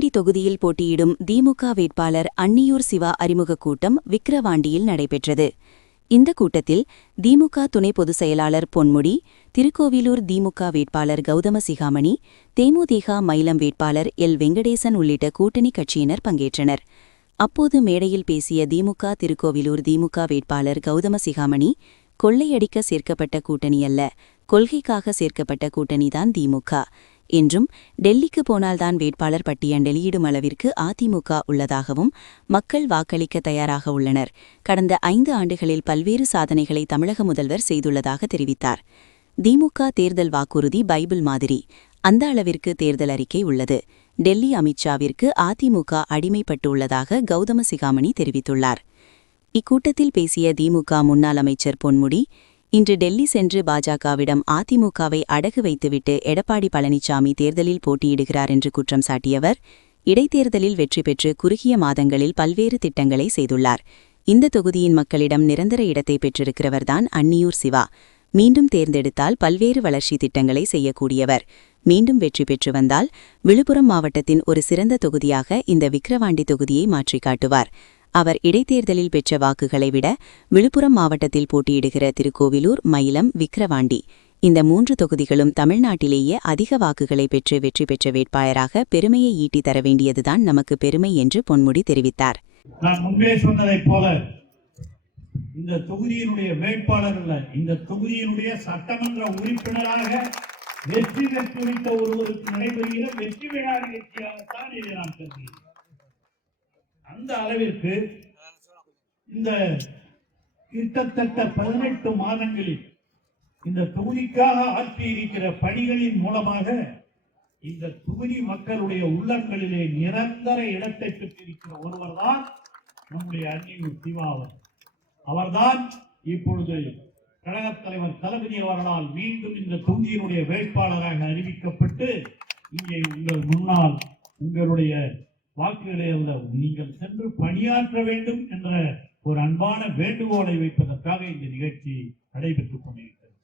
விக்கிரவாண்டி தொகுதியில் போட்டியிடும் திமுக வேட்பாளர் அன்னியூர் சிவா அறிமுகக் கூட்டம் விக்கிரவாண்டியில் நடைபெற்றது. இந்த கூட்டத்தில் திமுக துணை பொதுச் செயலாளர் பொன்முடி, திருக்கோவிலூர் திமுக வேட்பாளர் கௌதம சிகாமணி, தேமுதிக மயிலம் வேட்பாளர் எல். வெங்கடேசன் உள்ளிட்ட கூட்டணி கட்சியினர் பங்கேற்றனர். அப்போது மேடையில் பேசிய திமுக திருக்கோவிலூர் திமுக வேட்பாளர் கௌதம சிகாமணி, கொள்ளையடிக்க சேர்க்கப்பட்ட கூட்டணி அல்ல, கொள்கைக்காக சேர்க்கப்பட்ட கூட்டணிதான் திமுக என்றும், டெல்லிக்கு போனால்தான் வேட்பாளர் பட்டியல் வெளியிடும் அளவிற்கு அதிமுக உள்ளதாகவும், மக்கள் வாக்களிக்க தயாராக உள்ளனர். கடந்த 5 ஆண்டுகளில் பல்வேறு சாதனைகளை தமிழக முதல்வர் செய்துள்ளதாக தெரிவித்தார். திமுக தேர்தல் வாக்குறுதி பைபிள் மாதிரி, அந்த அளவிற்கு தேர்தல் அறிக்கை உள்ளது. டெல்லி அமித்ஷாவிற்கு அதிமுக அடிமைப்பட்டுள்ளதாக கௌதம சிகாமணி தெரிவித்துள்ளார். இக்கூட்டத்தில் பேசிய திமுக முன்னாள் அமைச்சர் பொன்முடி, இன்று டெல்லி சென்று பாஜகவிடம் அதிமுகவை அடகு வைத்துவிட்டு எடப்பாடி பழனிசாமி தேர்தலில் போட்டியிடுகிறார் என்று குற்றம் சாட்டியவர், இடைத்தேர்தலில் வெற்றி பெற்று குறுகிய மாதங்களில் பல்வேறு திட்டங்களை செய்துள்ளார். இந்த தொகுதியின் மக்களிடம் நிரந்தர இடத்தை பெற்றிருக்கிறவர்தான் அன்னியூர் சிவா. மீண்டும் தேர்ந்தெடுத்தால் பல்வேறு வளர்ச்சி திட்டங்களை செய்யக்கூடியவர். மீண்டும் வெற்றி பெற்று வந்தால் விழுப்புரம் மாவட்டத்தின் ஒரு சிறந்த தொகுதியாக இந்த விக்கிரவாண்டி தொகுதியை மாற்றிக் காட்டுவார். அவர் இடைத்தேர்தலில் பெற்ற வாக்குகளை விட விழுப்புரம் மாவட்டத்தில் போட்டியிடுகிற திருக்கோவிலூர், மயிலம், விக்கிரவாண்டி இந்த 3 தொகுதிகளும் தமிழ்நாட்டிலேயே அதிக வாக்குகளை பெற்று வெற்றி பெற்ற வேட்பாளராக பெருமையை ஈட்டி தர வேண்டியதுதான் நமக்கு பெருமை என்று பொன்முடி தெரிவித்தார். நான் முன்பே சொன்னதைப் போல இந்த தொகுதியினுடைய வேட்பாளர் அல்ல, இந்த தொகுதியினுடைய சட்டமன்ற உறுப்பினராக வெற்றி பெற்று வைத்த ஒருவருக்கு நடைபெறுகிற வெற்றி விழா நிகழ்ச்சியாகத்தான் இதை நான் கருதுகிறேன். அந்த அளவிற்கு இந்த கிட்டத்தட்ட 18 மாதங்களில் இந்த தொகுதிக்காக ஆற்றியிருக்கிற பணிகளின் மூலமாக இந்த தொகுதி மக்களுடைய உள்ளங்களிலே நிரந்தர இடத்தை பெற்றிருக்கிற ஒருவர்தான் நம்முடைய அன்னியூர் சிவா. அவர்தான் இப்பொழுது கழகத் தலைவர் தளபதி அவர்களால் மீண்டும் இந்த தொகுதியினுடைய வேட்பாளராக அறிவிக்கப்பட்டு இங்கே உங்கள் முன்னால் உங்களுடைய வாக்குகளை அல்ல, நீங்கள் சென்று பணியாற்ற வேண்டும் என்ற ஒரு அன்பான வேண்டுகோளை வைப்பதற்காக இந்த நிகழ்ச்சி நடைபெற்றுக் கொண்டிருக்கிறது.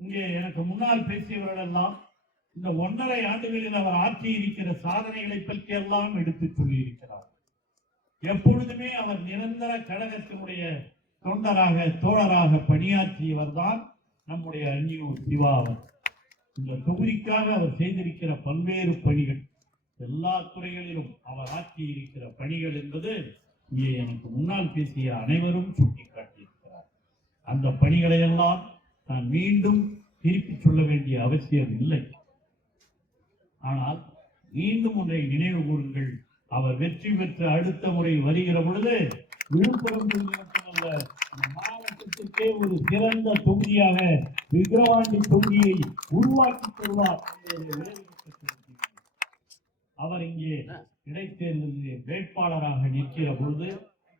இங்கே எனக்கு முன்னால் பேசியவர்கள் எல்லாம் இந்த 1.5 ஆண்டுகளில் அவர் ஆற்றியிருக்கிற சாதனைகளை பற்றி எல்லாம் எடுத்துச் சொல்லியிருக்கிறார். எப்பொழுதுமே அவர் நிரந்தர கழகத்தினுடைய தொண்டராக தோழராக பணியாற்றியவர் தான் நம்முடைய அன்னியூர் சிவா. இந்த தொகுதிக்காக அவர் செய்திருக்கிற பல்வேறு பணிகள், எல்லா துறைகளிலும் அவர் ஆற்றியிருக்கிற பணிகள் என்பது இங்கே எனக்கு முன்னால் பேசிய அனைவரும் சுட்டிக்காட்டியிருக்கிறார். அந்த பணிகளை எல்லாம் நான் மீண்டும் திருப்பி சொல்ல வேண்டிய அவசியம் இல்லை. ஆனால் மீண்டும் ஒன்றை நினைவு கூறுங்கள், அவர் வெற்றி பெற்ற அடுத்த முறை வருகிற பொழுது விழுப்புரம் மட்டுமல்ல, மாவட்டத்திற்கே ஒரு சிறந்த தொகுதியாக விக்கிரவாண்டி தொகுதியை உருவாக்கி தருவார். அவர் இங்கே இடைத்தேர்தலில் வேட்பாளராக நிற்கிற பொழுது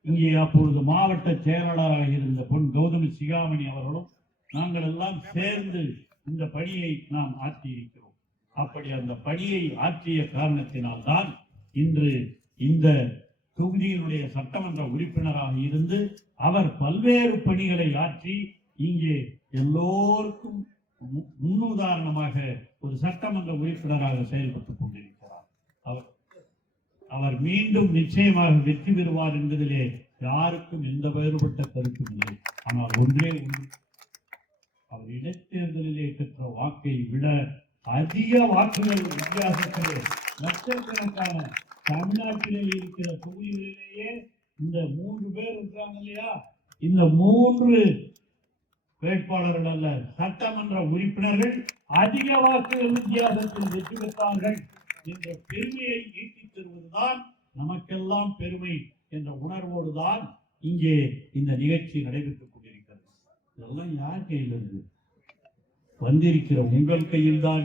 இங்கே அப்பொழுது மாவட்ட செயலாளராக இருந்த பொன் கௌதம சிகாமணி அவர்களும் நாங்கள் எல்லாம் சேர்ந்து இந்த பணியை நாம் ஆற்றியிருக்கிறோம். அப்படி அந்த பணியை ஆற்றிய காரணத்தினால்தான் இன்று இந்த தொகுதியினுடைய சட்டமன்ற உறுப்பினராக இருந்து அவர் பல்வேறு பணிகளை ஆற்றி இங்கே எல்லோருக்கும் முன்னுதாரணமாக ஒரு சட்டமன்ற உறுப்பினராக செயல்பட்டுக் கொண்டிருக்கிறார். அவர் மீண்டும் நிச்சயமாக வெற்றி பெறுவார் என்பதிலே யாருக்கும் எந்த வேறுபட்ட கருத்தும் இல்லை. ஆனால் ஒன்றே ஒன்று, அவர் இடைத்தேர்தலிலே பெற்ற வாக்கை விட அதிக வாக்குகள் வித்தியாசத்திலே லட்சக்கணக்கான தமிழ்நாட்டிலே இருக்கிற தொகுதிகளிலேயே இந்த 3 பேர் இருக்கிறாங்க இல்லையா, இந்த 3 வேட்பாளர்கள் அல்ல, சட்டமன்ற உறுப்பினர்கள் அதிக வாக்குகள் வித்தியாசத்தில் வெற்றி பெற்றார்கள் என்ற பெருமையை ஈட்டித் தருவதுதான் நமக்கெல்லாம் பெருமை என்ற உணர்வோடுதான் இங்கே இந்த நிகழ்ச்சி நடைபெற்றுக் கொண்டிருக்கிறது. இதெல்லாம் யார் கையில் இருந்து வந்திருக்கிற உங்கள் கையில் தான்.